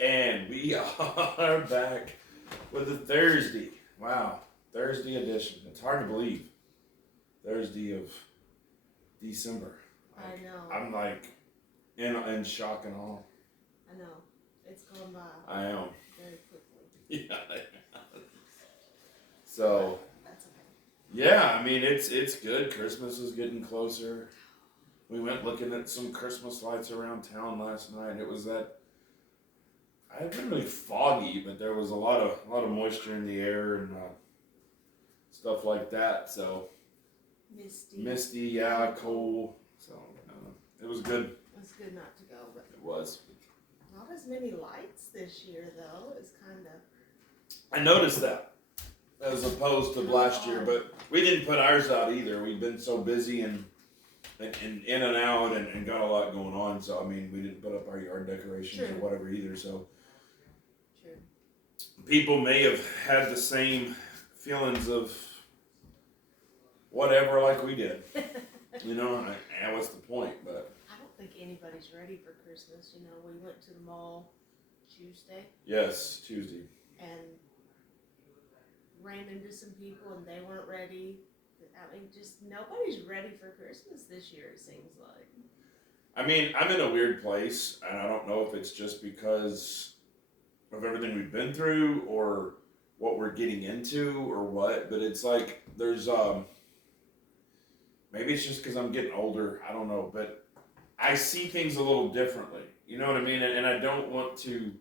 And we are back with the Thursday. Wow, Thursday edition. It's hard to believe. Thursday of December. I know. I'm like in shock and awe. I know. It's gone by I am. very quickly. Yeah. So That's okay. yeah, I mean it's good. Christmas is getting closer. We went looking at some Christmas lights around town last night. It was that I wasn't really foggy, but there was a lot of moisture in the air and stuff like that. So misty, yeah, cold. So it was good. It's good not to go, but It was. not as many lights this year, though. It's kind of. I noticed that as opposed to last year, but we didn't put ours out either. We've been so busy and in and out and got a lot going on. So I mean, we didn't put up our yard decorations or True. whatever either. So True. people may have had the same feelings of whatever like we did. You know, and what's the point? But I don't think anybody's ready for Christmas. You know, we went to the mall Tuesday yes, Tuesday. and ran into some people, and they weren't ready. I mean, just nobody's ready for Christmas this year, it seems like. I mean, I'm in a weird place, and I don't know if it's just because of everything we've been through or what we're getting into or what, but it's like there's maybe it's just because I'm getting older. I don't know, but I see things a little differently. You know what I mean? And I don't want to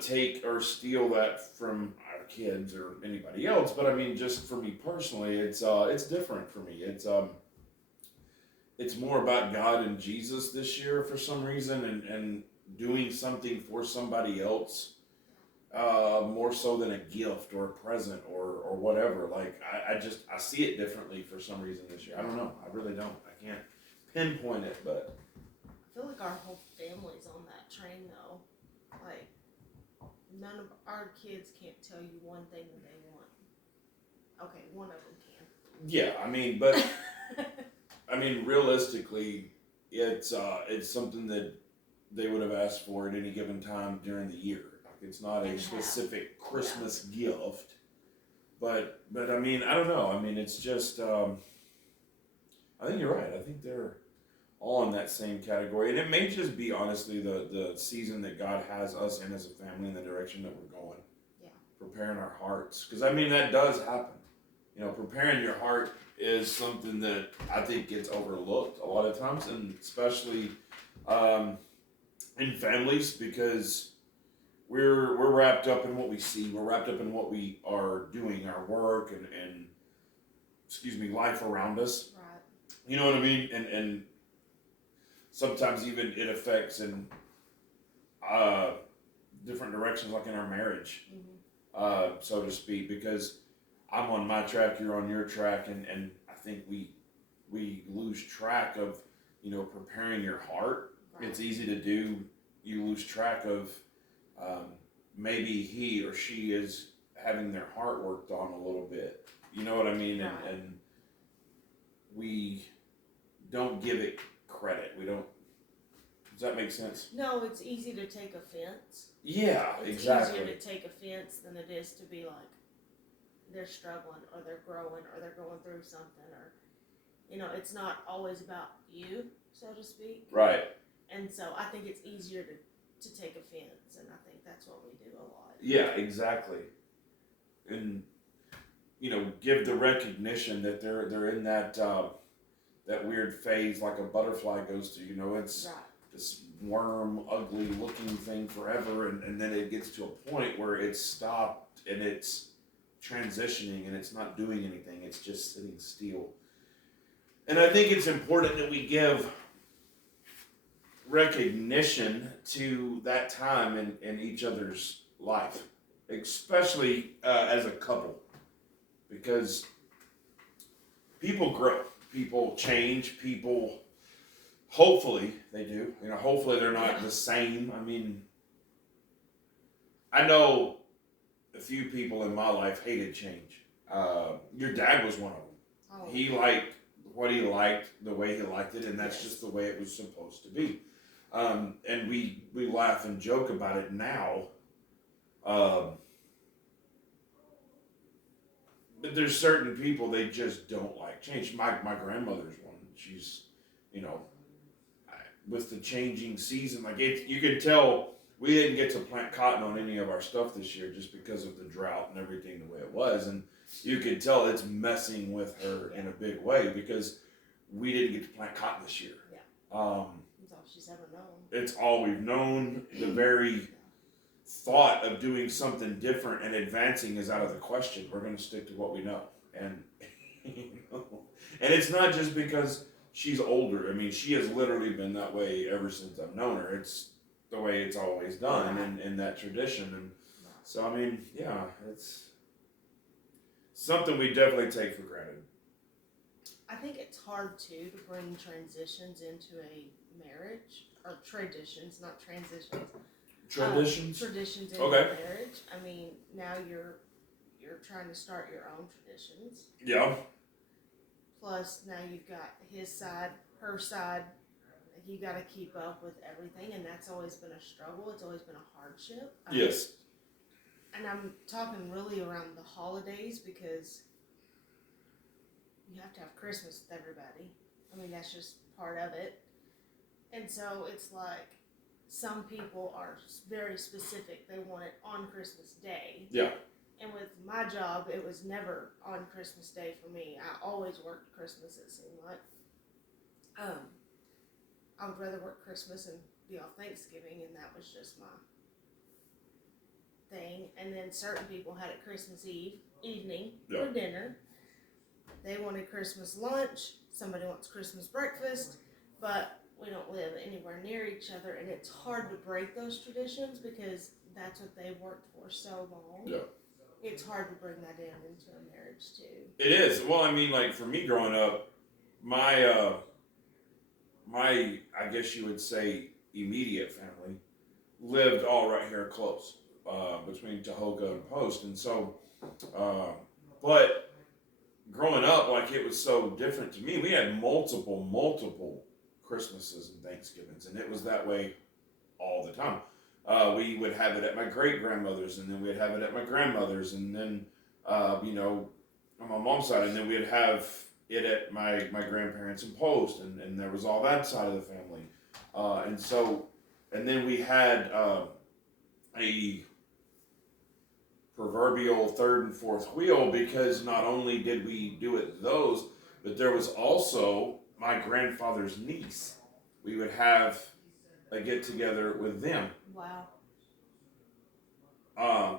take or steal that from our kids or anybody else. But I mean, just for me personally, it's different for me. It's more about God and Jesus this year for some reason, and doing something for somebody else more so than a gift or a present or whatever. Like I see it differently for some reason this year. I don't know. I really don't. I can't pinpoint it, but I feel like our whole family's on that train, though. Like, none of our kids can't tell you one thing that they want. Okay, one of them yeah. I mean, but I mean, realistically, it's something that they would have asked for at any given time during the year. Like it's not a And have. specific Christmas gift, but I mean, I don't know. I mean, it's just I think you're right. I think they're all in that same category, and it may just be honestly the season that God has us in as a family in the direction that we're going. Yeah. Preparing our hearts, because I mean that does happen. You know, preparing your heart is something that I think gets overlooked a lot of times, and especially in families because we're wrapped up in what we see. We're wrapped up in what we are doing, our work and excuse me, life around us. Right. You know what I mean? And sometimes even it affects in uh, different directions, like in our marriage, so to speak, because I'm on my track, you're on your track, and I think we lose track of, you know, preparing your heart. Right. It's easy to do. You lose track of maybe he or she is having their heart worked on a little bit. You know what I mean? Right. And we don't give it credit. We don't. Does that make sense? No, it's easy to take offense. Yeah, It's exactly. easier to take offense than it is to be like, they're struggling or they're growing or they're going through something, or, you know, it's not always about you, so to speak. Right. And so I think it's easier to take offense, and I think that's what we do a lot. Yeah, exactly. And you know, give the recognition that they're in that that weird phase like a butterfly goes to. You know, it's Right. this worm, ugly looking thing forever, and then it gets to a point where it's stopped and it's transitioning and it's not doing anything. It's just sitting still. And I think it's important that we give recognition to that time in each other's life, especially as a couple, because people grow, people change, people, hopefully they do, you know, hopefully they're not the same. I mean, I know a few people in my life hated change. Your dad was one of them. Oh. He liked what he liked, the way he liked it, and that's just the way it was supposed to be. And we laugh and joke about it now. Um, but there's certain people they just don't like change. My grandmother's one. She's, you know, with the changing season, like you could tell we didn't get to plant cotton on any of our stuff this year just because of the drought and everything the way it was, and you could tell it's messing with her in a big way because we didn't get to plant cotton this year. Yeah. That's all she's ever known. It's all we've known. The very thought of doing something different and advancing is out of the question. We're going to stick to what we know, and and it's not just because she's older. I mean, she has literally been that way ever since I've known her. It's the way it's always done in that tradition, and so I mean, yeah, it's something we definitely take for granted. I think it's hard too to bring transitions into a marriage, or traditions, not transitions. Traditions. Traditions into marriage. I mean, now you're trying to start your own traditions. Yeah. Plus, now you've got his side, her side. You got to keep up with everything, and that's always been a struggle. It's always been a hardship. Yes. And I'm talking really around the holidays because you have to have Christmas with everybody. I mean, that's just part of it. And so it's like some people are very specific. They want it on Christmas Day. Yeah. And with my job, it was never on Christmas Day for me. I always worked Christmas, it seemed like. I would rather work Christmas and be off Thanksgiving, and that was just my thing. And then certain people had it Christmas evening for dinner. They wanted Christmas lunch. Somebody wants Christmas breakfast, but we don't live anywhere near each other, and it's hard to break those traditions because that's what they worked for so long. Yeah. It's hard to bring that into a marriage too. It is. Well, I mean, like for me growing up, my I guess you would say immediate family lived all right here close, between Tahoka and Post, and so, but growing up, like it was so different to me. We had multiple Christmases and Thanksgivings, and it was that way all the time. We would have it at my great grandmother's, and then we'd have it at my grandmother's, and then you know, on my mom's side, and then we'd have it at my grandparents in Post, and there was all that side of the family, and so, and then we had a proverbial third and fourth wheel, because not only did we do it those, but there was also my grandfather's niece. We would have a get together with them. Wow.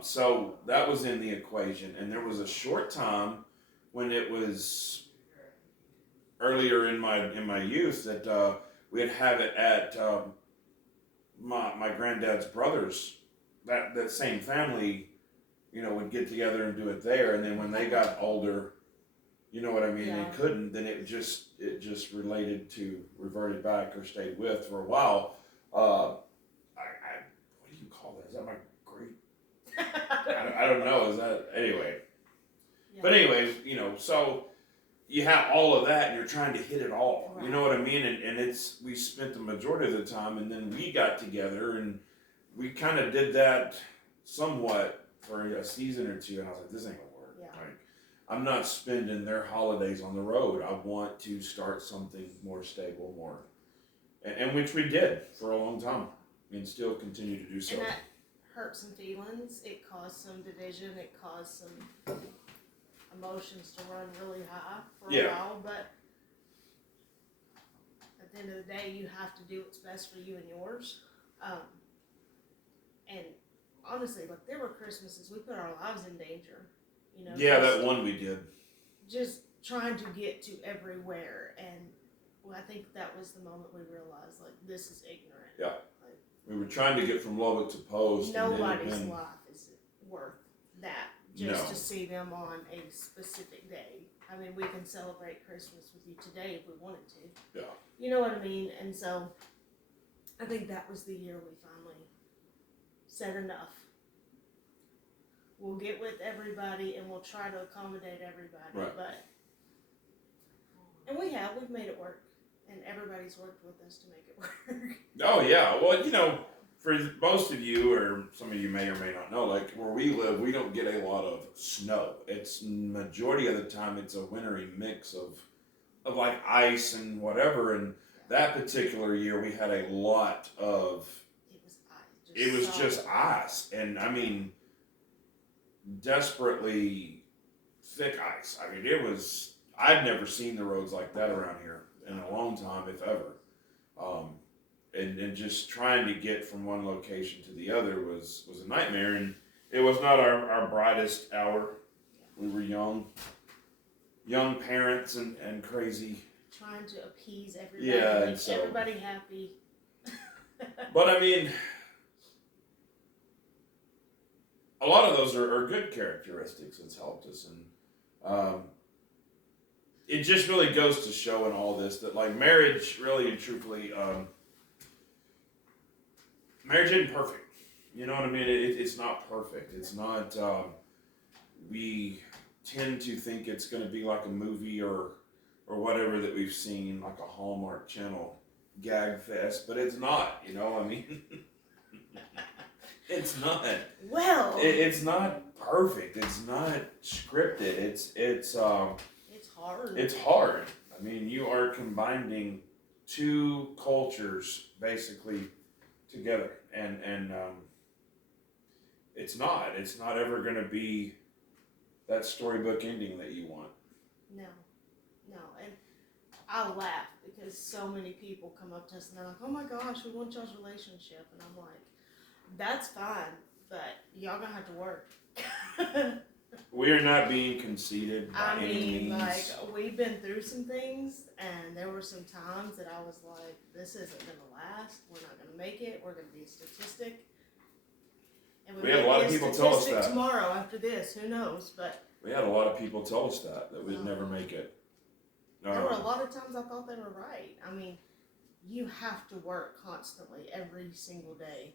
So that was in the equation, and there was a short time when it was earlier in my youth that we'd have it at my granddad's brothers. That same family, you know, would get together and do it there, and then when they got older, you know what I mean, Yeah. they couldn't. Then it just reverted back or stayed with for a while. What do you call that? Is that my great? I don't know. Is that anyway? Yeah. But anyways, you know, so you have all of that, and you're trying to hit it all. Right. You know what I mean? And we spent the majority of the time, and then we got together, and we kind of did that somewhat for a season or two, and I was like, this ain't gonna work. Yeah. Like, I'm not spending their holidays on the road. I want to start something more stable, and which we did for a long time, and still continue to do so. And that hurt some feelings. It caused some division. It caused some emotions to run really high for a while. But at the end of the day, you have to do what's best for you and yours. And honestly, like there were Christmases we put our lives in danger. You know. Yeah, that one we did. Just trying to get to everywhere, and I think that was the moment we realized, like, this is ignorant. Yeah. We were trying to get from Lubbock to Post. Nobody's life is worth that just to see them on a specific day. I mean, we can celebrate Christmas with you today if we wanted to. Yeah. You know what I mean? And so I think that was the year we finally said enough. We'll get with everybody and we'll try to accommodate everybody. Right. And we've made it work. and everybody's worked with us to make it work. Oh yeah. Well, for most of you, or some of you may or may not know, like where we live, we don't get a lot of snow. It's majority of the time it's a wintry mix of like ice and whatever. And that particular year, we had a lot of. It was ice. It was just ice, and I mean, desperately thick ice. I mean, it was. I'd never seen the roads like that around here in a long time, if ever. And just trying to get from one location to the other was a nightmare, and it was not our brightest hour. We were young parents and crazy. Trying to appease everybody, Yeah, make everybody happy. But I mean, a lot of those are good characteristics that's helped us, and it just really goes to show in all this that like marriage, really and truthfully, marriage isn't perfect. You know what I mean? It's not perfect. It's not. We tend to think it's going to be like a movie or whatever that we've seen, like a Hallmark Channel gag fest, but it's not. You know, I mean, it's not. Well, it's not perfect. It's not scripted. It's hard. It's hard. I mean, you are combining two cultures basically together, and it's not ever going to be that storybook ending that you want. No, and I laugh because so many people come up to us and they're like, "Oh my gosh, we want y'all's relationship," and I'm like, "That's fine, but y'all gonna have to work." We are not being conceited by any means. Like, we've been through some things, and there were some times that I was like, this isn't going to last. We're not going to make it. We're going to be a statistic. And we had a lot of people tell us that. Tomorrow after this, who knows? But we had a lot of people tell us that we'd never make it. There were a lot of times I thought they were right. I mean, you have to work constantly every single day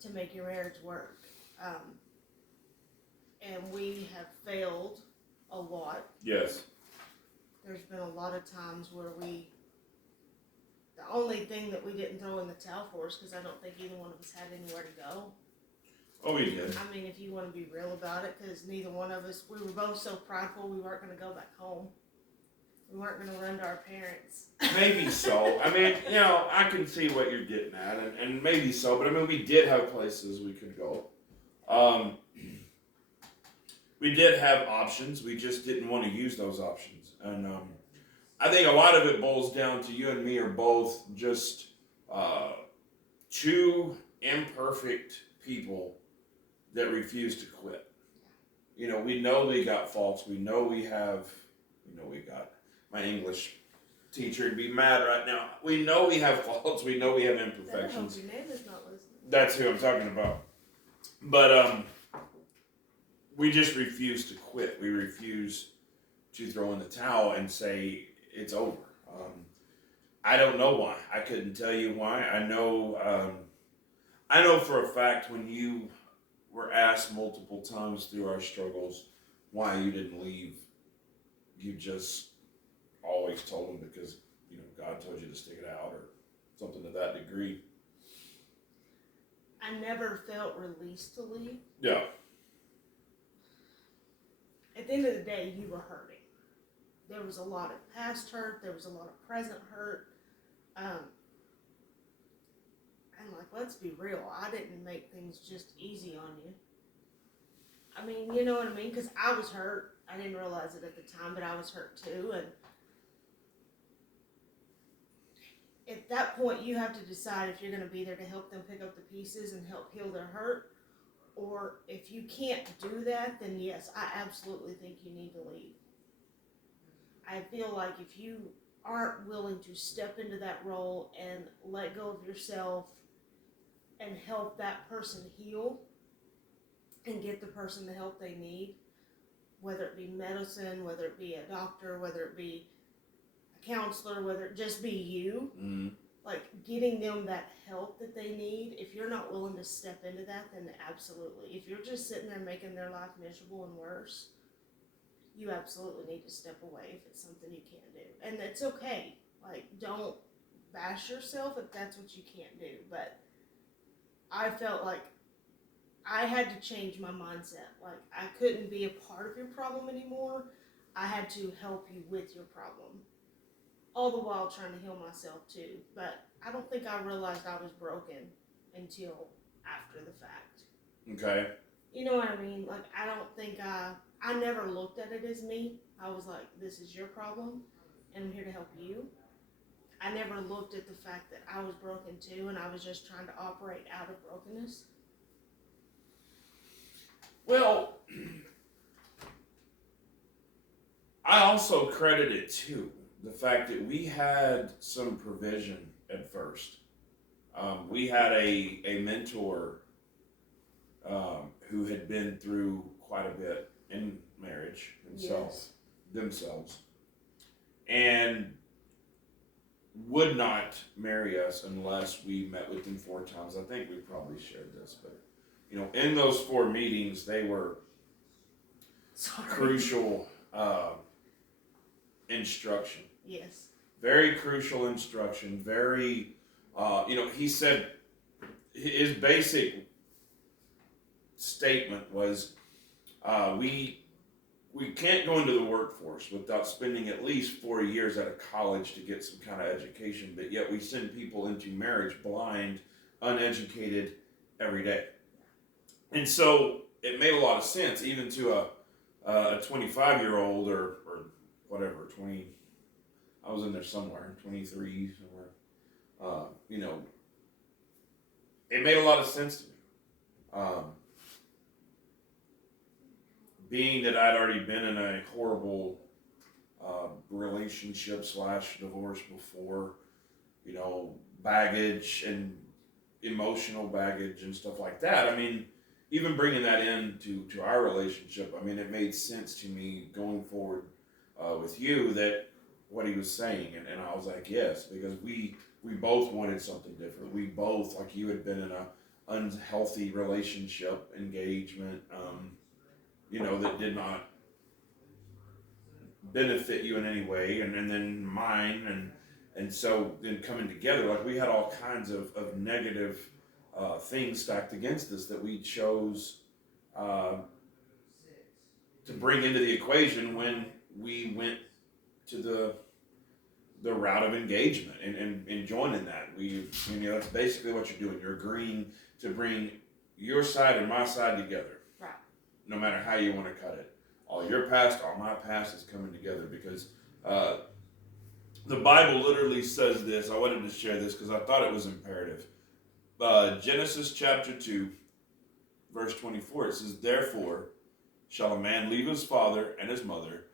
to make your marriage work. And we have failed a lot. Yes. There's been a lot of times where the only thing that we didn't throw in the towel for is because I don't think either one of us had anywhere to go. Oh, we did. I mean, if you want to be real about it, because neither one of us, we were both so prideful we weren't going to go back home. We weren't going to run to our parents. Maybe so. I mean, I can see what you're getting at, and maybe so, but I mean, we did have places we could go. We did have options. We just didn't want to use those options. And I think a lot of it boils down to you and me are both just two imperfect people that refuse to quit. We know we got faults. We know we got, my English teacher would be mad right now. We know we have faults. We know we have imperfections. I hope your neighbor's not listening. That's who I'm talking about. But we just refuse to quit. We refuse to throw in the towel and say it's over. I don't know why. I couldn't tell you why. I know for a fact when you were asked multiple times through our struggles why you didn't leave, you just always told them because God told you to stick it out or something to that degree. I never felt released to leave. Yeah. At the end of the day, you were hurting. There was a lot of past hurt. There was a lot of present hurt. And let's be real. I didn't make things just easy on you. I mean, you know what I mean? Because I was hurt. I didn't realize it at the time, but I was hurt too. And at that point, you have to decide if you're going to be there to help them pick up the pieces and help heal their hurt. Or if you can't do that, then yes, I absolutely think you need to leave. I feel like if you aren't willing to step into that role and let go of yourself and help that person heal and get the person the help they need, whether it be medicine, whether it be a doctor, whether it be a counselor, whether it just be you, like getting them that help that they need, if you're not willing to step into that, then absolutely. If you're just sitting there making their life miserable and worse, you absolutely need to step away if it's something you can't do. And it's okay. Like, don't bash yourself if that's what you can't do. But I felt like I had to change my mindset. Like, I couldn't be a part of your problem anymore. I had to help you with your problem. All the while trying to heal myself too. But I don't think I realized I was broken until after the fact. Okay. You know what I mean? Like, I don't think I never looked at it as me. I was like, this is your problem, and I'm here to help you. I never looked at the fact that I was broken too, and I was just trying to operate out of brokenness. Well, I also credit it too the fact that we had some provision at first. We had a mentor who had been through quite a bit in marriage themselves, and would not marry us unless we met with them 4 times. I think we probably shared this, but in those 4 meetings, they were crucial instruction. Yes. Very crucial instruction. Very, he said his basic statement was, we can't go into the workforce without spending at least 4 years at a college to get some kind of education, but yet we send people into marriage blind, uneducated every day. And so it made a lot of sense, even to a 25-year-old or whatever, 20, I was in there somewhere, 23, somewhere, it made a lot of sense to me. Being that I'd already been in a horrible relationship / divorce before, baggage and emotional baggage and stuff like that. I mean, even bringing that into our relationship, I mean, it made sense to me going forward with you that what he was saying, and I was like, yes, because we both wanted something different. We both, like you had been in a unhealthy relationship, engagement, that did not benefit you in any way, and then mine, and so then coming together, like we had all kinds of negative things stacked against us that we chose to bring into the equation when we went to the route of engagement and joining that. That's basically what you're doing. You're agreeing to bring your side and my side together. Right. No matter how you want to cut it. All your past, all my past is coming together because the Bible literally says this. I wanted to share this because I thought it was imperative. Genesis chapter 2, verse 24, it says, "Therefore shall a man leave his father and his mother,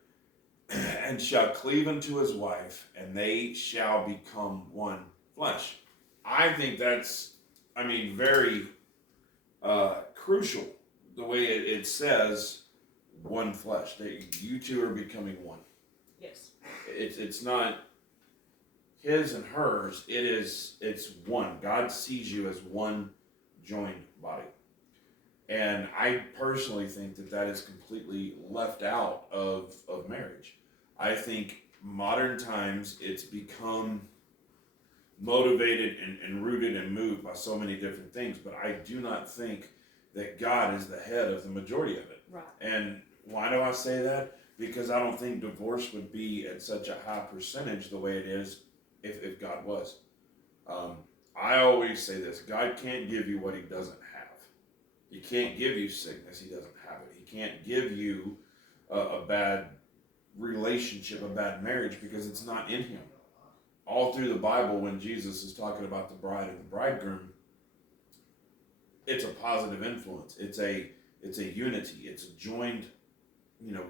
and shall cleave unto his wife, and they shall become one flesh." I think that's, very crucial, the way it says one flesh, that you two are becoming one. Yes. It's not his and hers, it's one. God sees you as one joined body. And I personally think that is completely left out of marriage. I think modern times it's become motivated and rooted and moved by so many different things, but I do not think that God is the head of the majority of it. Right. And why do I say that? Because I don't think divorce would be at such a high percentage the way it is if God was. I always say this: God can't give you what he doesn't have. He can't give you sickness, he doesn't have it. He can't give you a bad relationship, a bad marriage, because it's not in him. All through the Bible, when Jesus is talking about the bride and the bridegroom, it's a positive influence. It's a unity. It's a joined,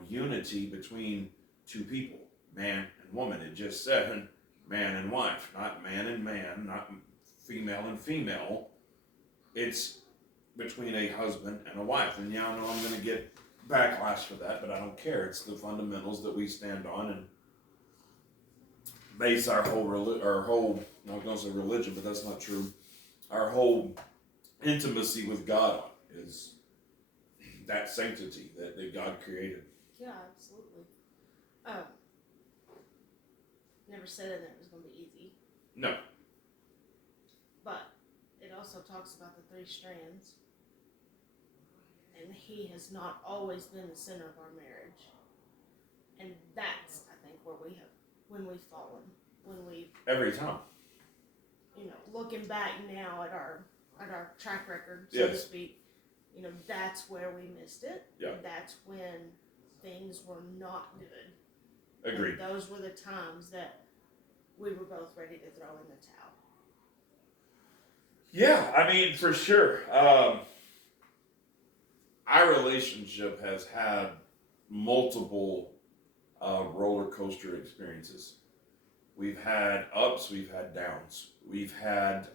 unity between two people, man and woman. It just said man and wife, not man and man, not female and female. It's between a husband and a wife. And yeah, I know I'm going to get backlash for that, but I don't care. It's the fundamentals that we stand on and base our whole, I was going to say religion, but that's not true. Our whole intimacy with God on is that sanctity that God created. Yeah, absolutely. Um, never said that it was going to be easy, No. but it also talks about the three strands, and he has not always been the center of our marriage, and that's I think where we have when we've fallen, when we Every time. looking back now at our track record, so to Yes. speak, that's where we missed it. Yeah. That's when things were not good. Agreed. And those were the times that we were both ready to throw in the towel. Yeah, I mean, for sure. Our relationship has had multiple roller coaster experiences. We've had ups, we've had downs, we've had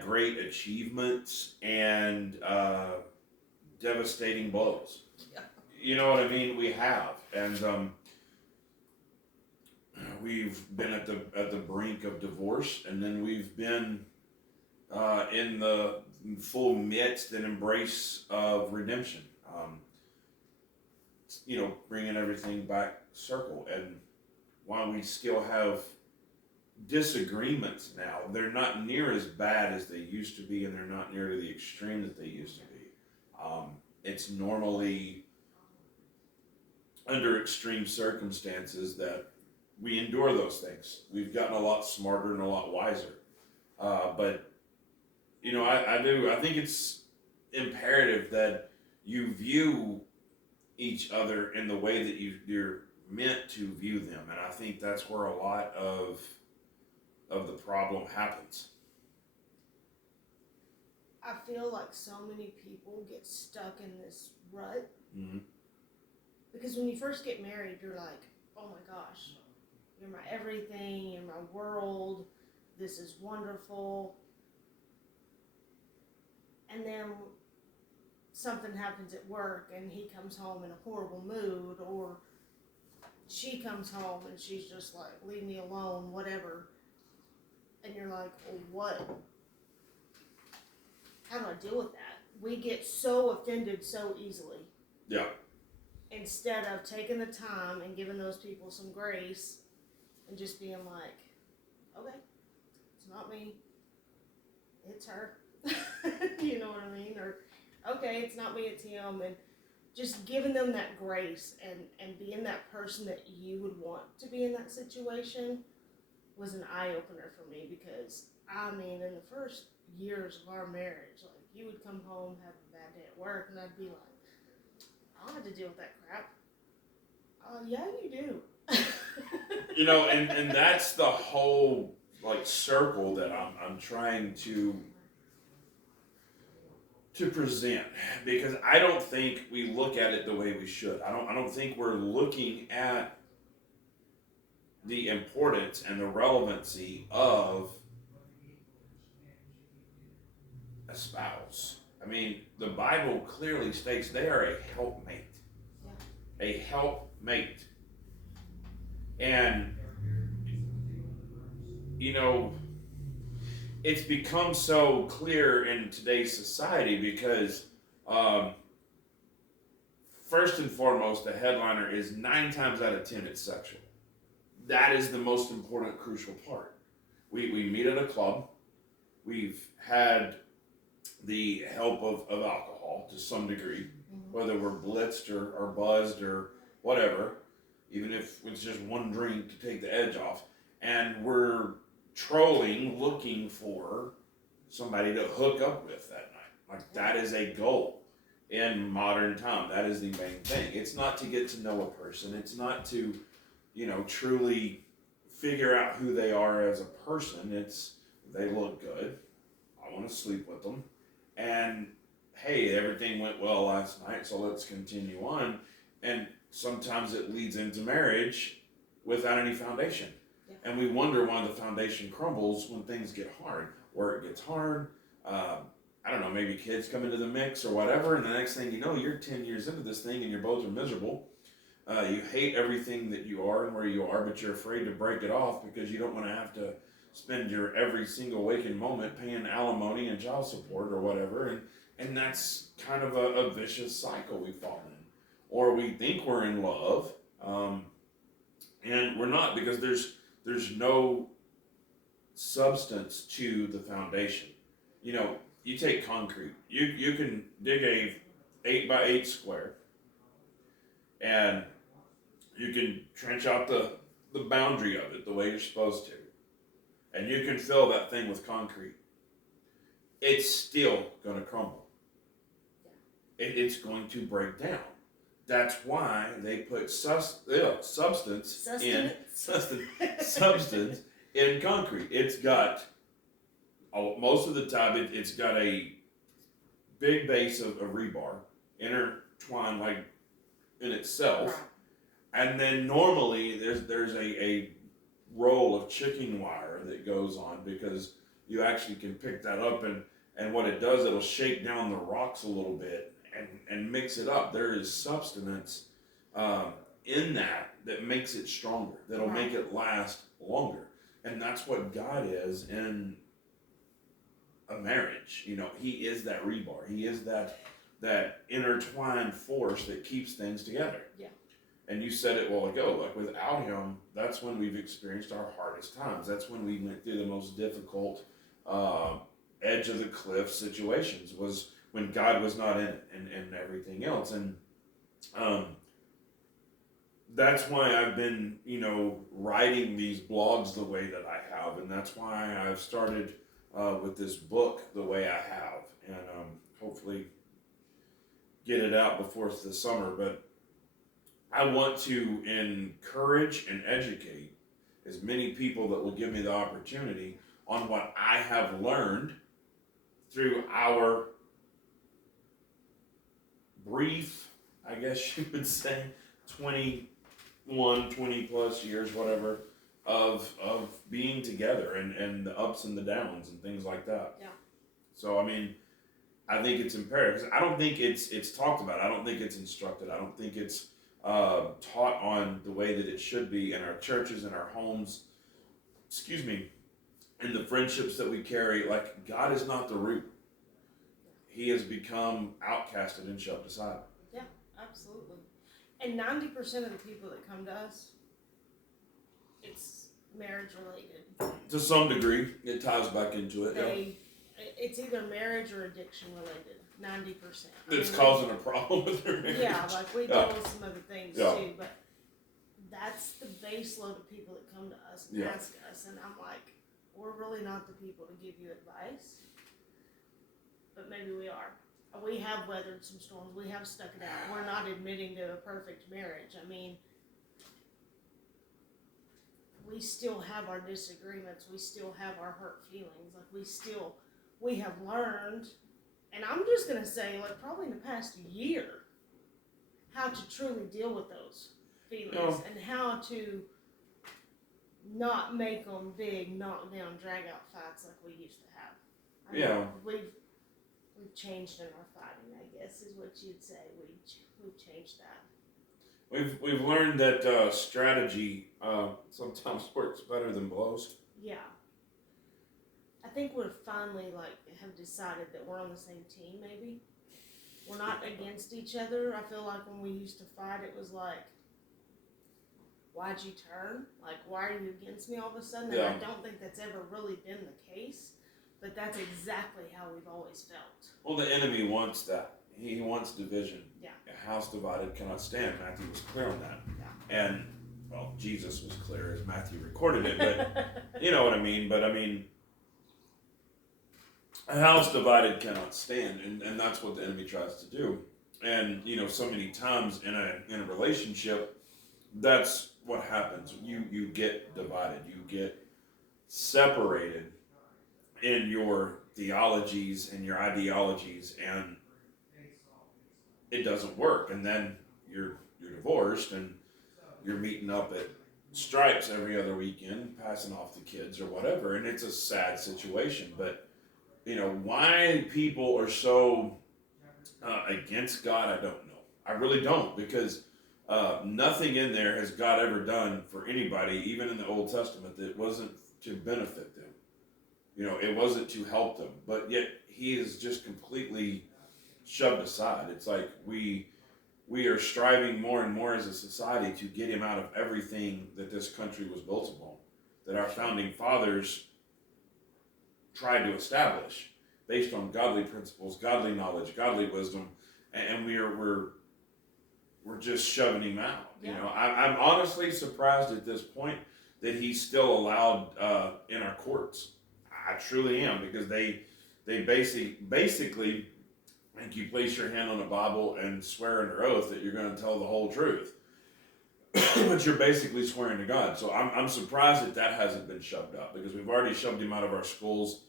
great achievements and devastating blows. Yeah. You know what I mean? We have, and we've been at the brink of divorce, and then we've been in the full midst and embrace of redemption. Bringing everything back circle, and while we still have disagreements now, they're not near as bad as they used to be, and they're not near to the extreme that they used to be. It's normally under extreme circumstances that we endure those things. We've gotten a lot smarter and a lot wiser. But I think it's imperative that you view each other in the way that you're meant to view them, and I think that's where a lot of the problem happens. I feel like so many people get stuck in this rut Mm-hmm. because when you first get married, you're like, oh my gosh, you're my everything, you're my world, this is wonderful. And then something happens at work and he comes home in a horrible mood, or she comes home and she's just like, leave me alone, whatever. And you're like, well, what? How do I deal with that? We get so offended so easily. Yeah. Instead of taking the time and giving those people some grace and just being like, okay, it's not me, it's her. You know what I mean? Or, okay, it's not me, it's him. And just giving them that grace and being that person that you would want to be in that situation was an eye-opener for me, because, in the first years of our marriage, like, you would come home, have a bad day at work, and I'd be like, I don't have to deal with that crap. Yeah, you do. And that's the whole circle that I'm trying to present, because I don't think we look at it the way we should. I don't think we're looking at the importance and the relevancy of a spouse. The Bible clearly states they are a helpmate. Yeah. A helpmate. And, it's become so clear in today's society because, first and foremost, the headliner is 9 times out of 10 it's sexual. That is the most important, crucial part. We meet at a club. We've had the help of alcohol to some degree, whether we're blitzed or buzzed or whatever, even if it's just one drink to take the edge off. And we're trolling, looking for somebody to hook up with that night. That is a goal in modern time. That is the main thing. It's not to get to know a person. It's not to, truly figure out who they are as a person. It's, they look good, I want to sleep with them, and hey, everything went well last night, so let's continue on. And sometimes it leads into marriage without any foundation. Yeah. And we wonder why the foundation crumbles when things get hard. Work gets hard, I don't know, maybe kids come into the mix or whatever, and the next thing you know, you're 10 years into this thing and you're both miserable. You hate everything that you are and where you are, but you're afraid to break it off because you don't want to have to spend your every single waking moment paying alimony and child support or whatever. And that's kind of a vicious cycle we fall in. or we think we're in love, and we're not, because there's no substance to the foundation. You know, you take concrete. You can dig a 8 by 8 square, and you can trench out the boundary of it the way you're supposed to, and you can fill that thing with concrete. It's still going to crumble. It's going to break down. That's why they put substance in substance in concrete. It's got most of the time it's got a big base of rebar intertwined like in itself, Right. and then normally there's a roll of chicken wire that goes on, because you actually can pick that up, and what it does, it'll shake down the rocks a little bit and mix it up. There is substance in that makes it stronger, that'll Right. make it last longer. And that's what God is in a marriage. You know, He is that rebar. He is that intertwined force that keeps things together. Yeah. And you said it a while ago, like without Him, that's when we've experienced our hardest times. That's when we went through the most difficult edge of the cliff situations, was when God was not in it, and everything else. And that's why I've been, writing these blogs the way that I have. And that's why I've started with this book the way I have. And hopefully get it out before the summer. But I want to encourage and educate as many people that will give me the opportunity on what I have learned through our brief, I guess you would say, 20 plus years, whatever, of being together, and the ups and the downs and things like that. Yeah. So, I mean, I think it's imperative, because I don't think it's talked about. I don't think it's instructed. I don't think it's taught on the way that it should be in our churches, in our homes, in the friendships that we carry. Like, God is not the root. He has become outcasted and shoved aside. Yeah, absolutely. And 90% of the people that come to us, it's marriage related. To some degree, it ties back into it. It's either marriage or addiction related. 90%. It's causing a problem with their marriage. Yeah, like we deal with some other things too, but that's the base load of people that come to us and ask us, and I'm like, we're really not the people to give you advice, but maybe we are. We have weathered some storms. We have stuck it out. We're not admitting to a perfect marriage. I mean, we still have our disagreements. We still have our hurt feelings. Like, we have learned, and I'm just going to say, like, probably in the past year, how to truly deal with those feelings and how to not make them big, knock down, drag out fights like we used to have. I mean, we've changed in our fighting, I guess, is what you'd say. We've changed that. We've learned that strategy sometimes works better than blows. Yeah. I think we're finally, have decided that we're on the same team, maybe. We're not against each other. I feel like when we used to fight, it was like, why'd you turn? Like, why are you against me all of a sudden? And I don't think that's ever really been the case, but that's exactly how we've always felt. Well, the enemy wants that. He wants division. Yeah. A house divided cannot stand. Matthew was clear on that. Yeah. And, well, Jesus was clear as Matthew recorded it, but you know what I mean. But, I mean, a house divided cannot stand, and that's what the enemy tries to do. And, so many times in a relationship, that's what happens. You get divided. You get separated in your theologies and your ideologies, and it doesn't work. And then you're divorced, and you're meeting up at Stripes every other weekend, passing off the kids or whatever, and it's a sad situation. But why people are so against God, I don't know. I really don't, because nothing in there has God ever done for anybody, even in the Old Testament, that wasn't to benefit them. It wasn't to help them, but yet He is just completely shoved aside. It's like we we are striving more and more as a society to get him out of everything that this country was built upon, that our founding fathers tried to establish based on godly principles, godly knowledge, godly wisdom, and we're just shoving him out. Yeah. You know, I'm honestly surprised at this point that he's still allowed in our courts. I truly am, because they basically make you place your hand on a Bible and swear under oath that you're going to tell the whole truth. But you're basically swearing to God. So I'm surprised that hasn't been shoved up, because we've already shoved him out of our schools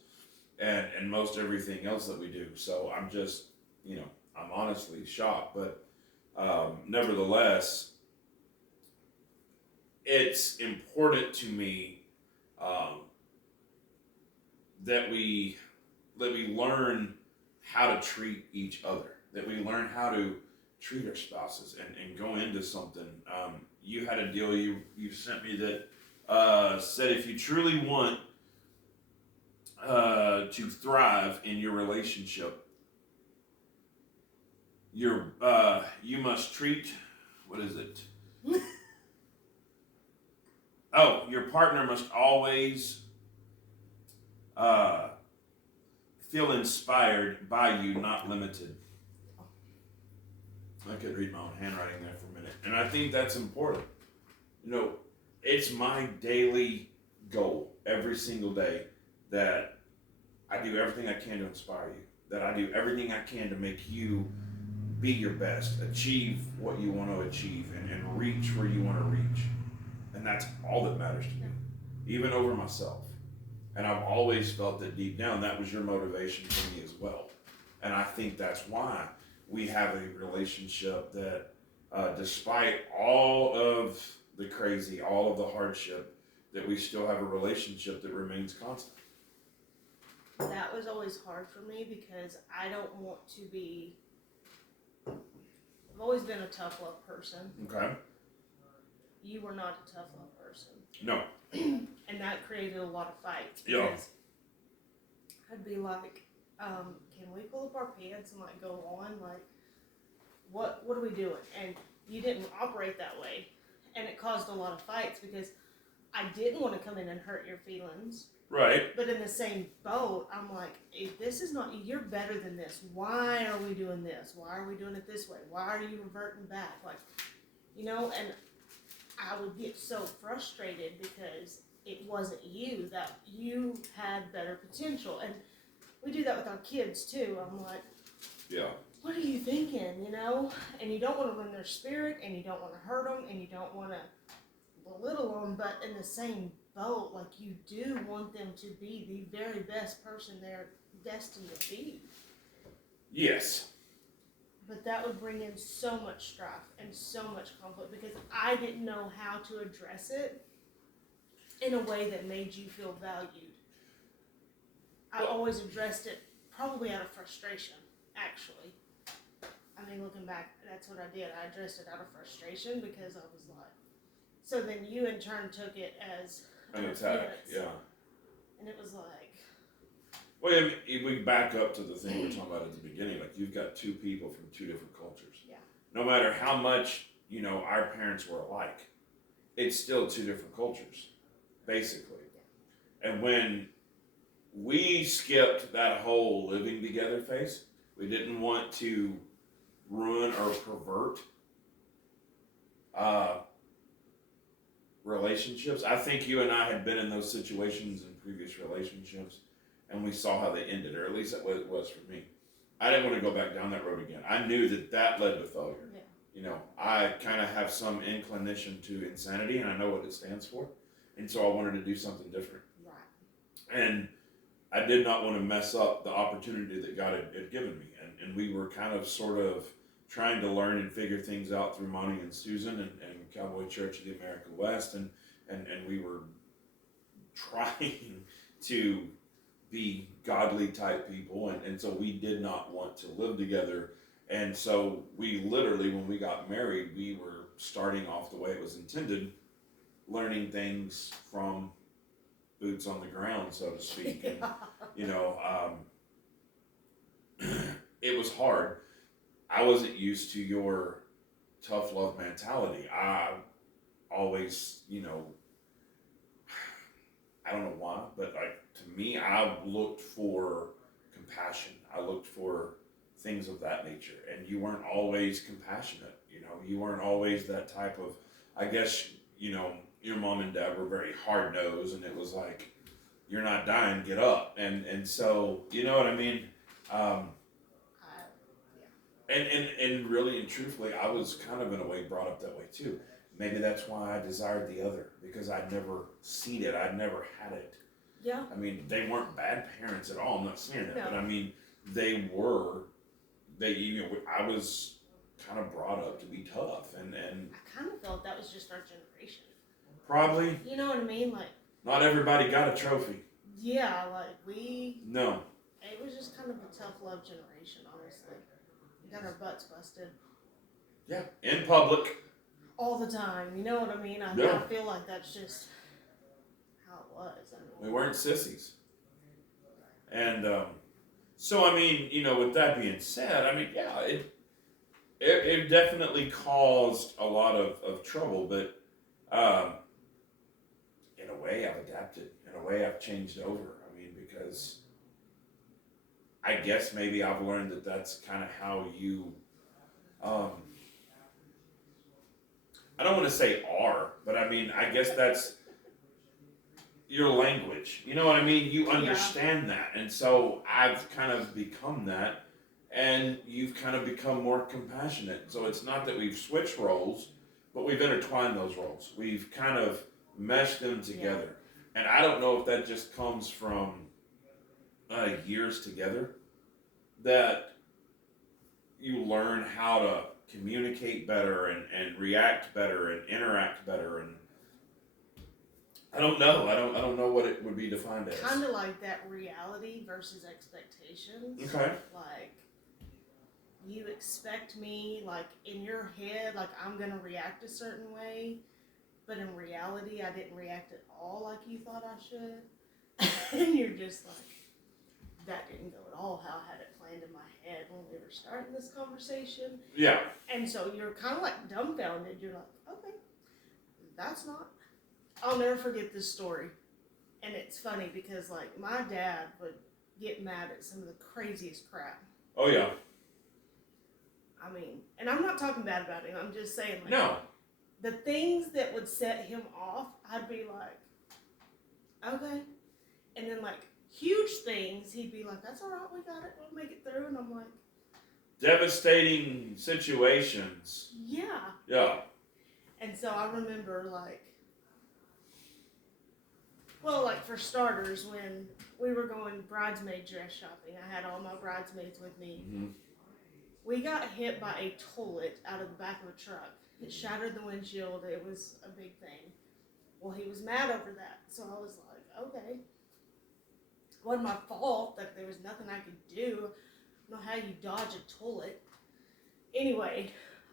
and most everything else that we do. So I'm just, I'm honestly shocked. But nevertheless, it's important to me that we learn how to treat each other, that we learn how to treat our spouses and go into something. You had a deal you sent me that said if you truly want to thrive in your relationship, you must treat, what is it? Oh, your partner must always feel inspired by you, not limited. I could read my own handwriting there for a minute. And I think that's important. It's my daily goal every single day that I do everything I can to inspire you, that I do everything I can to make you be your best, achieve what you want to achieve, and reach where you want to reach. And that's all that matters to me, even over myself. And I've always felt that deep down that was your motivation for me as well. And I think that's why we have a relationship that, despite all of the crazy, all of the hardship, that we still have a relationship that remains constant. That was always hard for me, because I don't want to be. I've always been a tough love person. Okay. You were not a tough love person. No. And that created a lot of fights. Yeah. Because I'd be like, can we pull up our pants and like go on? Like, what are we doing? And you didn't operate that way. And it caused a lot of fights, because I didn't want to come in and hurt your feelings. Right. But in the same boat, I'm like, if this is not, you're better than this. Why are we doing this? Why are we doing it this way? Why are you reverting back? Like, and I would get so frustrated because it wasn't you, that you had better potential. And we do that with our kids too. I'm like, Yeah. what are you thinking, And you don't want to ruin their spirit, and you don't want to hurt them, and you don't want to belittle them, but in the same boat, like, you do want them to be the very best person they're destined to be. Yes. But that would bring in so much strife and so much conflict, because I didn't know how to address it in a way that made you feel valued. I always addressed it probably out of frustration, actually. I mean, looking back, that's what I did. I addressed it out of frustration, because I was like, so then you in turn took it as An attack, yeah. And it was like, Well, I mean, if we back up to the thing we were talking about at the beginning, like, you've got two people from two different cultures. Yeah. No matter how much, our parents were alike, it's still two different cultures, basically. Yeah. And when we skipped that whole living together phase, we didn't want to ruin or pervert relationships. I think you and I had been in those situations in previous relationships, and we saw how they ended, or at least that was for me. I didn't want to go back down that road again. I knew that led to failure. Yeah. I kind of have some inclination to insanity, and I know what it stands for, and so I wanted to do something different. Right. And I did not want to mess up the opportunity that God had given me, and we were kind of sort of trying to learn and figure things out through Monty and Susan and Cowboy Church of the America West, and we were trying to be godly type people, and so we did not want to live together. And so we literally, when we got married, we were starting off the way it was intended, learning things from boots on the ground, so to speak. And, it was hard. I wasn't used to your tough love mentality. I always, I don't know why, but like to me, I looked for compassion. I looked for things of that nature, and you weren't always compassionate. You weren't always that type of. I guess your mom and dad were very hard nosed, and it was like, you're not dying, get up, and so you know what I mean. Um, I, and really and truthfully, I was kind of in a way brought up that way too. Maybe that's why I desired the other, because I'd never seen it. I'd never had it. yeah. I mean, they weren't bad parents at all. I'm not saying that, No. but I mean, they were. I was kind of brought up to be tough, and I kind of felt that was just our generation. probably You know what I mean? Like, not everybody got a trophy. yeah, like we. No. It was just kind of a tough love generation, honestly. We got our butts busted Yeah. In public. all the time. You know what I mean? I Yeah. feel like that's just how it was. I mean, We weren't sissies. And so, I mean, with that being said, I mean, yeah, it definitely caused a lot of trouble, but in a way, I've adapted. In a way, I've changed over. I mean, because I guess maybe I've learned that that's kind of how you, I don't want to say are, but I mean, I guess that's your language. You know what I mean? You understand that. And so I've kind of become that, and you've kind of become more compassionate. So it's not that we've switched roles, but we've intertwined those roles. We've kind of meshed them together. And I don't know if that just comes from years together, that you learn how to communicate better and react better and interact better, and I don't know. I don't know what it would be defined as. kind of like that reality versus expectations. Okay. Like, you expect me, like, in your head, like, I'm going to react a certain way, but in reality, I didn't react at all like you thought I should. And you're just like, that didn't go at all how I had it planned in my head when we were starting this conversation. Yeah. And so you're kind of like dumbfounded. You're like, okay, that's not. I'll never forget this story. And it's funny because, like, my dad would get mad at some of the craziest crap. Oh yeah. I mean, and I'm not talking bad about him. I'm just saying, like, No. the things that would set him off, I'd be like, okay. And then, like, huge things, he'd be like, that's all right, we got it, we'll make it through. And I'm like, Devastating situations. yeah. Yeah. And so I remember, like, well, like, for starters, when we were going bridesmaid dress shopping, I had all my bridesmaids with me. Mm-hmm. We got hit by a toilet out of the back of a truck. It shattered the windshield. It was a big thing. Well, he was mad over that. So I was like, okay. It wasn't my fault. That there was nothing I could do. I don't know how you dodge a toilet. Anyway,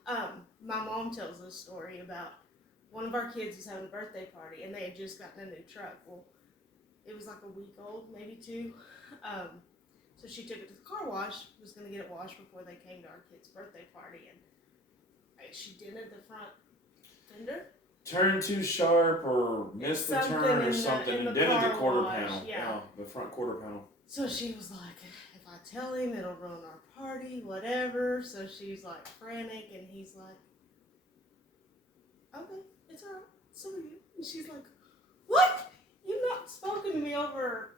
my mom tells this story about one of our kids was having a birthday party, and they had just gotten a new truck. Well, it was like a week old, maybe two. So she took it to the car wash, was going to get it washed before they came to our kid's birthday party, and she dented the front fender. Turned too sharp or missed the turn or something. In the Dented the car quarter wash, panel. yeah. The front quarter panel. So she was like, if I tell him, it'll ruin our party, whatever. So she's like frantic, and he's like, okay, it's all right, so are you. And she's like, what? You've not spoken to me over,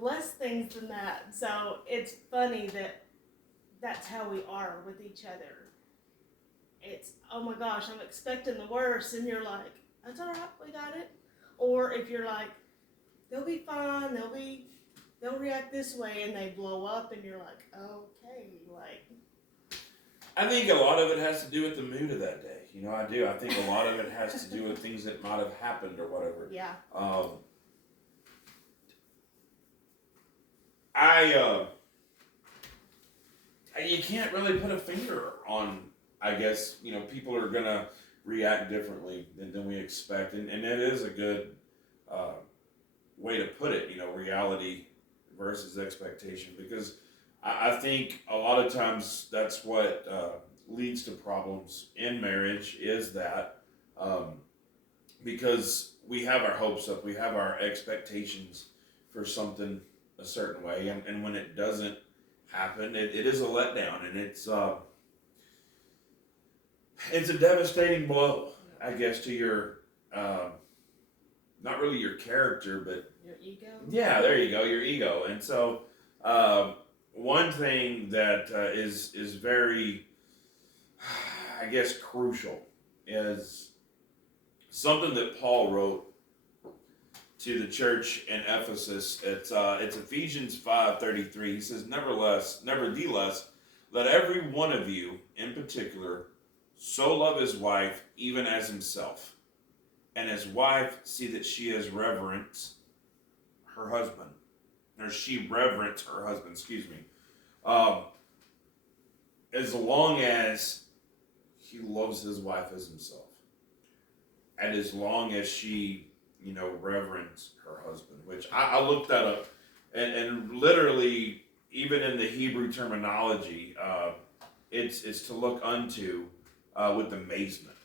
less things than that. So it's funny that that's how we are with each other. It's, oh my gosh, I'm expecting the worst, and you're like, that's all right, we got it. Or if you're like, they'll be fine, they'll react this way, and they blow up, and you're like, okay, like. I think a lot of it has to do with the mood of that day. I do. I think a lot of it has to do with things that might have happened or whatever. Yeah. You can't really put a finger on, I guess, people are going to react differently than we expect. And it is a good way to put it, reality versus expectation. Because I think a lot of times that's what leads to problems in marriage is that because we have our hopes up, we have our expectations for something a certain way, and when it doesn't happen, it is a letdown, and it's a devastating blow, I guess, to your not really your character, but Your ego. yeah, there you go, your ego. And so one thing that is very, I guess, crucial is something that Paul wrote to the church in Ephesus. It's Ephesians 5:33. He says, nevertheless, let every one of you in particular so love his wife even as himself, and his wife see that she has reverence her husband, or she reverence her husband, excuse me. As long as he loves his wife as himself, and as long as she, reverence her husband, which I looked that up, and literally, even in the Hebrew terminology, it's to look unto with amazement.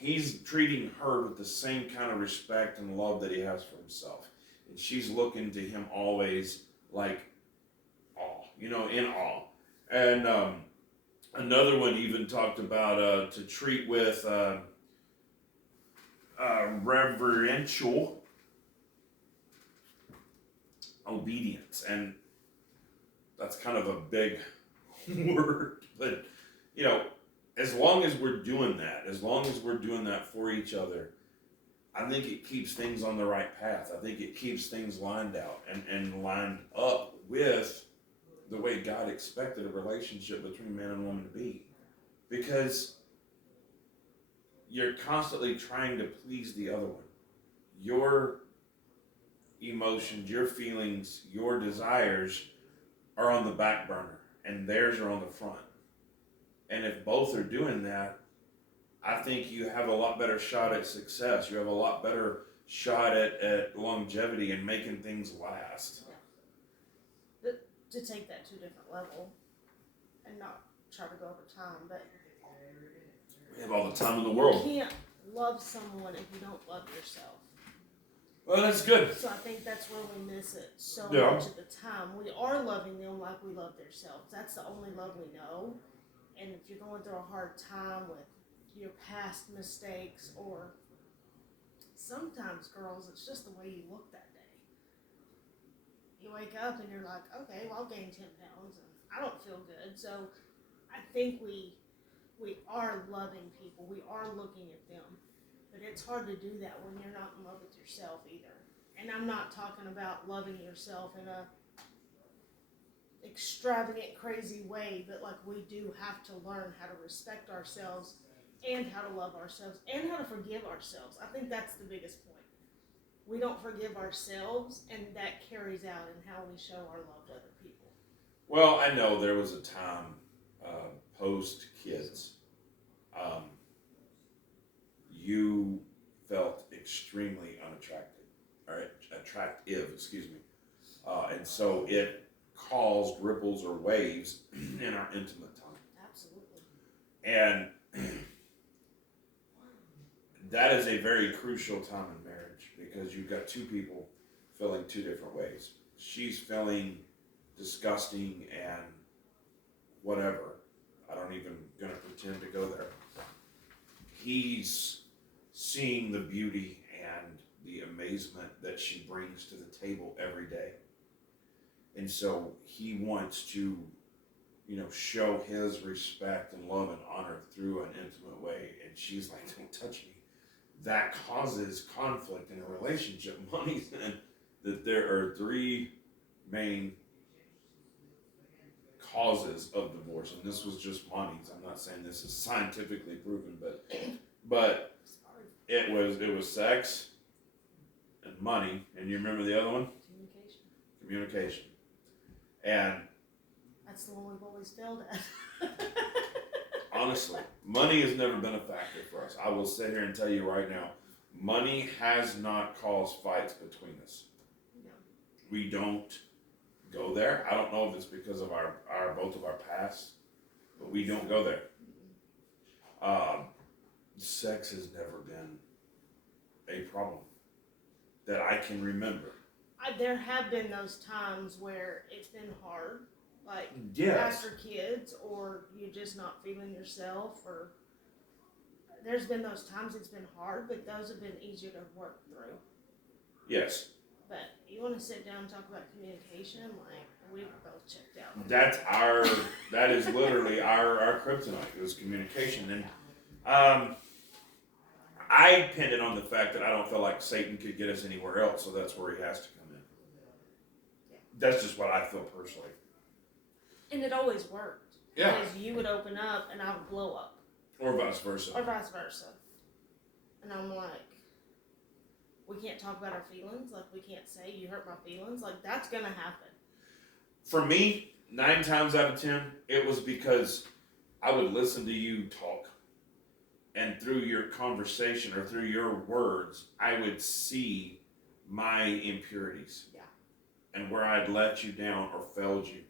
He's treating her with the same kind of respect and love that he has for himself. And she's looking to him always like awe, in awe. And another one even talked about to treat with reverential obedience. And that's kind of a big word, but as long as we're doing that for each other, I think it keeps things on the right path. I think it keeps things lined out and lined up with the way God expected a relationship between man and woman to be. Because you're constantly trying to please the other one. Your emotions, your feelings, your desires are on the back burner, and theirs are on the front. And if both are doing that, I think you have a lot better shot at success. You have a lot better shot at longevity and making things last. But to take that to a different level and not try to go over time, but We have all the time in the world. you can't love someone if you don't love yourself. Well, that's good. So I think that's where we miss it so Yeah. much of the time. We are loving them like we love themselves. That's the only love we know. And if you're going through a hard time with your past mistakes, or sometimes, girls, it's just the way you look that day. You wake up and you're like, okay, well, I'll gain 10 pounds and I don't feel good. So I think we are loving people. We are looking at them. But it's hard to do that when you're not in love with yourself either. And I'm not talking about loving yourself in a extravagant, crazy way, but like we do have to learn how to respect ourselves and how to love ourselves and how to forgive ourselves. I think that's the biggest point. We don't forgive ourselves, and that carries out in how we show our love to other people. Well, I know there was a time post kids, you felt extremely unattractive, attractive, excuse me, and so it caused ripples or waves in our intimate time. Absolutely. And that is a very crucial time in marriage, because you've got two people feeling two different ways. She's feeling disgusting and whatever. I don't even gonna pretend to go there. He's seeing the beauty and the amazement that she brings to the table every day. And so he wants to, show his respect and love and honor through an intimate way. And she's like, don't touch me. That causes conflict in a relationship. Money said that there are three main causes of divorce. And this was just Monty's. I'm not saying this is scientifically proven, but it was sex and money. And you remember the other one? Communication. And that's the one we've always failed at. honestly, money has never been a factor for us. I will sit here and tell you right now, money has not caused fights between us. No. We don't go there. I don't know if it's because of our both of our past, but we don't go there. Sex has never been a problem that I can remember. There have been those times where it's been hard, like Yes. after kids, or you're just not feeling yourself, or there's been those times it's been hard, but those have been easier to work through. Yes. But you want to sit down and talk about communication, like we were both checked out. That is literally our kryptonite is communication. And I pinned it on the fact that I don't feel like Satan could get us anywhere else, so that's where he has to come in. Yeah. That's just what I feel personally. And it always worked. Yeah. Because you would open up and I would blow up. Or vice versa. Or vice versa. And I'm like, we can't talk about our feelings. Like, we can't say, you hurt my feelings. Like, that's going to happen. For me, 9 times out of 10, it was because I would listen to you talk. And through your conversation or through your words, I would see my impurities. Yeah. And where I'd let you down or failed you.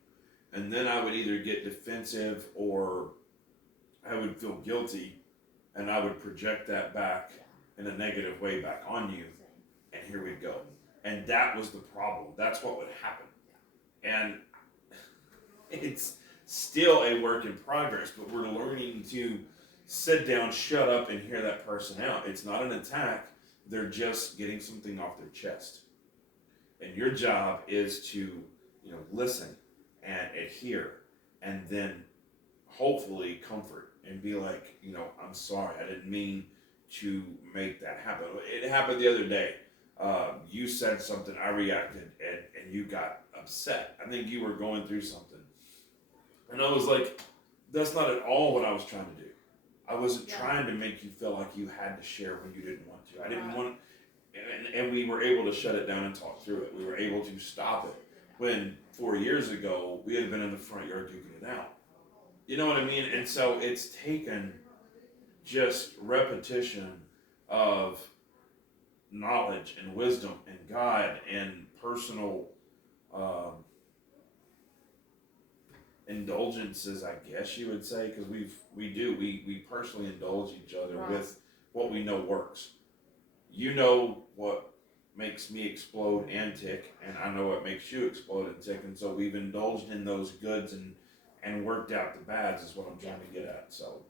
And then I would either get defensive or I would feel guilty and I would project that back in a negative way back on you. And here we go. And that was the problem. That's what would happen. And it's still a work in progress, but we're learning to sit down, shut up, and hear that person out. It's not an attack. They're just getting something off their chest. And your job is to, listen and adhere and then hopefully comfort and be like, I'm sorry. I didn't mean to make that happen. It happened the other day. You said something, I reacted, and you got upset. I think you were going through something. And I was like, that's not at all what I was trying to do. I wasn't trying to make you feel like you had to share when you didn't want to. I didn't want, and we were able to shut it down and talk through it. We were able to stop it. When 4 years ago, we had been in the front yard duking it out. You know what I mean? And so it's taken just repetition of knowledge and wisdom and God and personal indulgences, I guess you would say, because we personally indulge each other with what we know works. You know what makes me explode and tick, and I know what makes you explode and tick, and so we've indulged in those goods and worked out the bads is what I'm trying to get at. So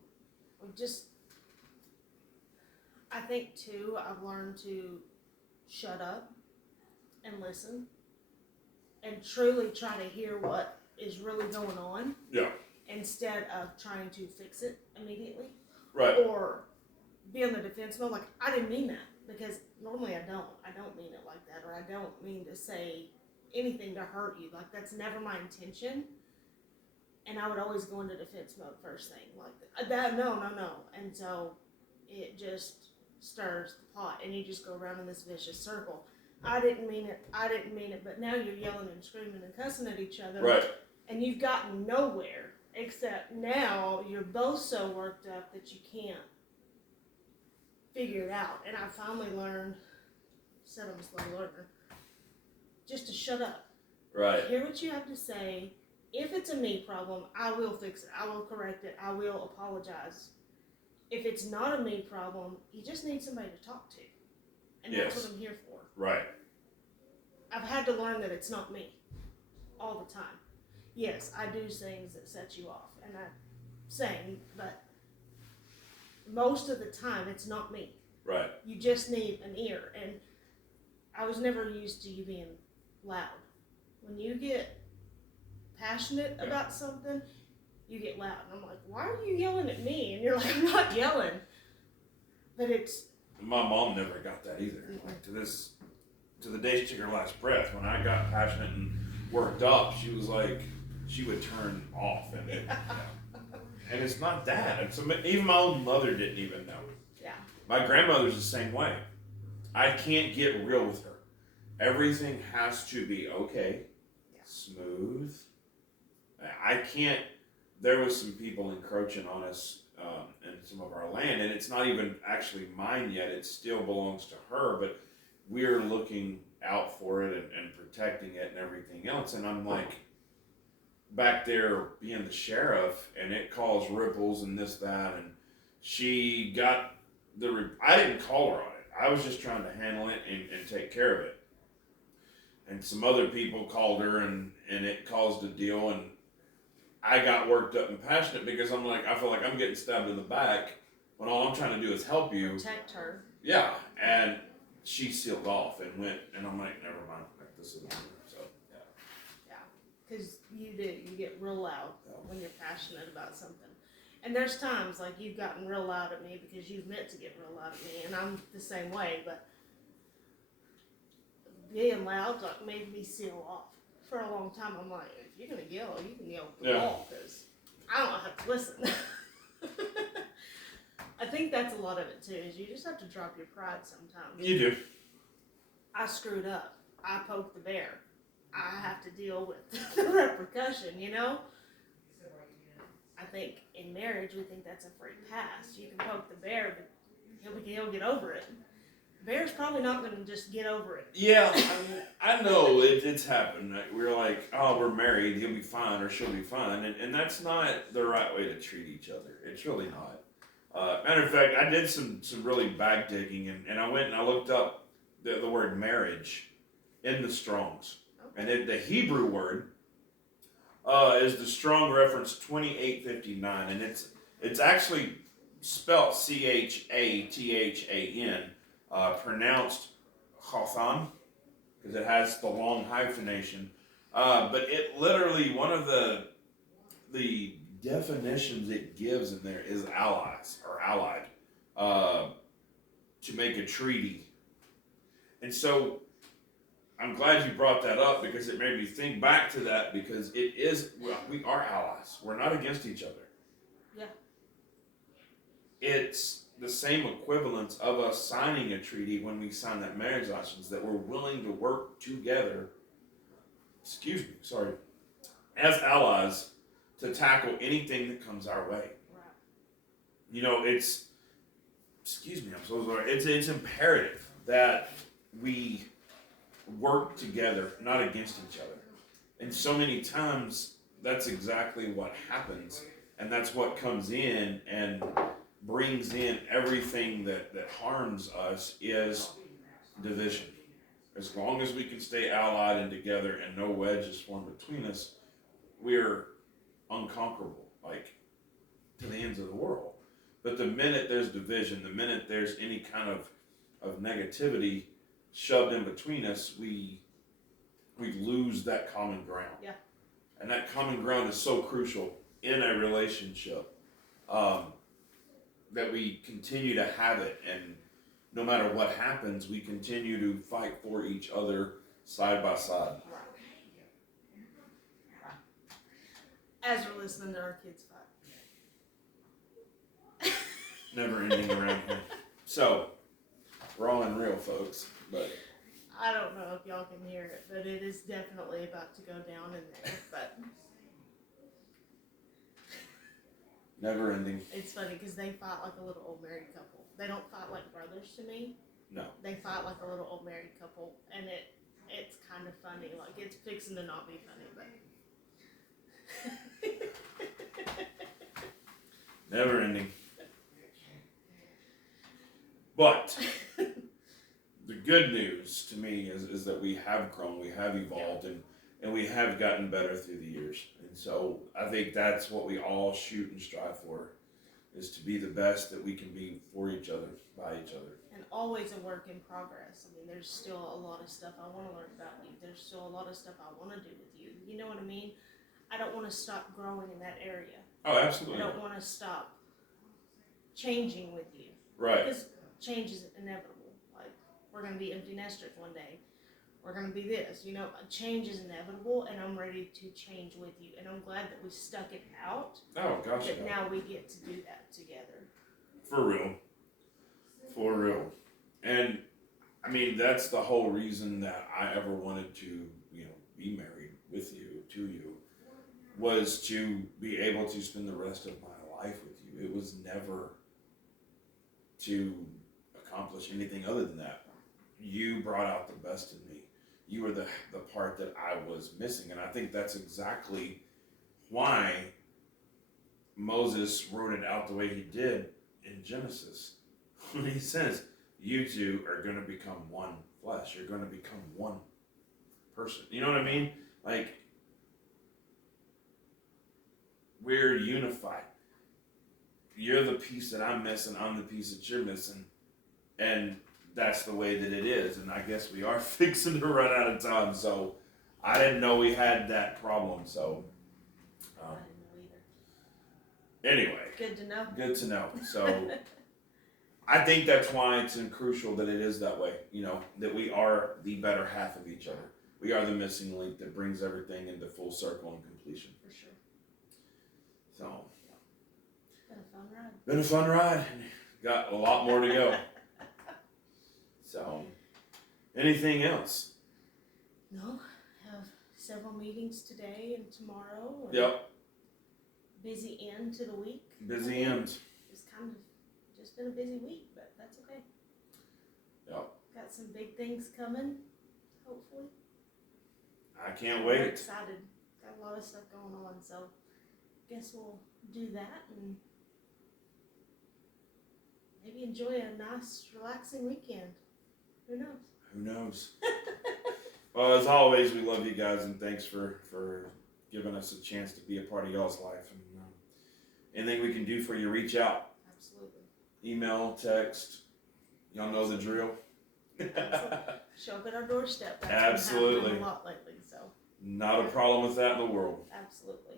I think too, I've learned to shut up and listen and truly try to hear what is really going on. Yeah. Instead of trying to fix it immediately. Right. Or be on the defense mode. Like, I didn't mean that. Because normally I don't. I don't mean it like that. Or I don't mean to say anything to hurt you. Like, that's never my intention. And I would always go into defense mode first thing. Like, that, no. And so it just stirs the pot. And you just go around in this vicious circle. I didn't mean it, but now you're yelling and screaming and cussing at each other. Right. And you've gotten nowhere, except now you're both so worked up that you can't figure it out. And I finally learned, said I'm a slow learner, just to shut up. Right. Hear what you have to say. If it's a me problem, I will fix it. I will correct it. I will apologize. If it's not a me problem, you just need somebody to talk to. And that's what I'm here for. Right. I've had to learn that it's not me all the time. Yes, I do things that set you off, and I'm saying, but most of the time it's not me. Right. You just need an ear, and I was never used to you being loud. When you get passionate about something, you get loud, and I'm like, why are you yelling at me? And you're like, I'm not yelling. But it's... My mom never got that either. Like to the day she took her last breath, when I got passionate and worked up, she was like, she would turn off. And it's not that. Even my own mother didn't even know. Yeah. My grandmother's the same way. I can't get real with her. Everything has to be okay, smooth. I can't, there was some people encroaching on us in some of our land, and it's not even actually mine yet. It still belongs to her, but we're looking out for it and protecting it and everything else. And I'm like back there being the sheriff, and it caused ripples and this, that, and she got I didn't call her on it. I was just trying to handle it and take care of it. And some other people called her, and it caused a deal, and I got worked up and passionate because I'm like, I feel like I'm getting stabbed in the back when all I'm trying to do is help you. Protect her. Yeah, and she sealed off and went, and I'm like, never mind, like, this is so, yeah. Yeah, because you get real loud Yeah. when you're passionate about something. And there's times like you've gotten real loud at me because you've meant to get real loud at me, and I'm the same way, but being loud like made me seal off. For a long time, I'm like, if you're gonna yell, you can yell at the Yeah. wall, because I don't have to listen. I think that's a lot of it too, is you just have to drop your pride sometimes. You do. I screwed up. I poked the bear. I have to deal with the repercussion, you know? I think in marriage, we think that's a free pass. You can poke the bear, but he'll get over it. Bear's probably not going to just get over it. Yeah, I know it's happened. Like, we're like, oh, we're married, he'll be fine or she'll be fine. And that's not the right way to treat each other. It's really not. Matter of fact, I did some really back digging, and I went and I looked up the word marriage in the Strongs. Okay. And the Hebrew word is the Strong reference 2859, and it's actually spelled Chathan, pronounced Chathan, because it has the long hyphenation. But it literally, one of the definitions it gives in there is allies or allied, to make a treaty. And so I'm glad you brought that up, because it made me think back to that, because it is, well, we are allies. We're not against each other. Yeah. It's the same equivalence of us signing a treaty when we sign that marriage license, that we're willing to work together, as allies to tackle anything that comes our way. Right. You know, I'm so sorry. It's imperative that we work together, not against each other. And so many times, that's exactly what happens, and that's what comes in and brings in everything that harms us is division. As long as we can stay allied and together and no wedges form between us, we're unconquerable, like to the ends of the world. But the minute there's division, the minute there's any kind of negativity shoved in between us, we lose that common ground. Yeah. And that common ground is so crucial in a relationship, that we continue to have it, and no matter what happens, we continue to fight for each other side by side. Right. As we're listening to our kids fight. Never ending around here. So, raw and real, folks. But I don't know if y'all can hear it, but it is definitely about to go down in there. But never ending. it's funny because they fight like a little old married couple. They don't fight like brothers to me. No. They fight like a little old married couple, and it's kind of funny. Like, it's fixing to not be funny, but Never ending. But the good news to me is that we have grown, we have evolved, and we have gotten better through the years. And so I think that's what we all shoot and strive for, is to be the best that we can be for each other, by each other. and always a work in progress. I mean, there's still a lot of stuff I want to learn about you. There's still a lot of stuff I want to do with you. You know what I mean? I don't want to stop growing in that area. Oh, I absolutely. don't want to stop changing with you. Right. Because change is inevitable. Like, we're going to be empty nesters one day. We're going to be this. You know, change is inevitable, and I'm ready to change with you. And I'm glad that we stuck it out. Oh, gosh. That Yeah. now we get to do that together. For real. For real. And, I mean, that's the whole reason that I ever wanted to, be married with you, to you, was to be able to spend the rest of my life with you. It was never to accomplish anything other than that. You brought out the best in me. you were the part that I was missing. And I think that's exactly why Moses wrote it out the way he did in Genesis. When he says, you two are going to become one flesh. You're going to become one person. You know what I mean? Like, we're unified. You're the piece that I'm missing. I'm the piece that you're missing. And that's the way that it is. And I guess we are fixing to run out of time. So I didn't know we had that problem. So I didn't know either. anyway, Good to know. good to know. So I think that's why it's crucial that it is that way. You know, that we are the better half of each other. We are the missing link that brings everything into full circle and completion. For sure. So Been a fun ride. been a fun ride. Got a lot more to go. So, anything else? No, have several meetings today and tomorrow. And Yep. Busy end to the week. Busy end. It's kind of just been a busy week, but that's okay. Yep. Got some big things coming, hopefully. I can't We're wait. excited. Got a lot of stuff going on, so guess we'll do that and maybe enjoy a nice, relaxing weekend. Who knows? Who knows? Well, as always, we love you guys, and thanks for giving us a chance to be a part of y'all's life. And anything we can do for you, reach out. Absolutely. Email, text. Y'all know the drill. Show up at our doorstep. That's Absolutely. been happening a lot lately, so Not a problem with that in the world. absolutely.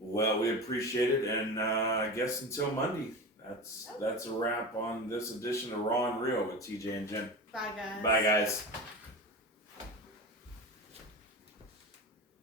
Well, we appreciate it, and I guess until Monday, that's a wrap on this edition of Raw and Real with TJ and Jen. Bye, guys. Bye, guys.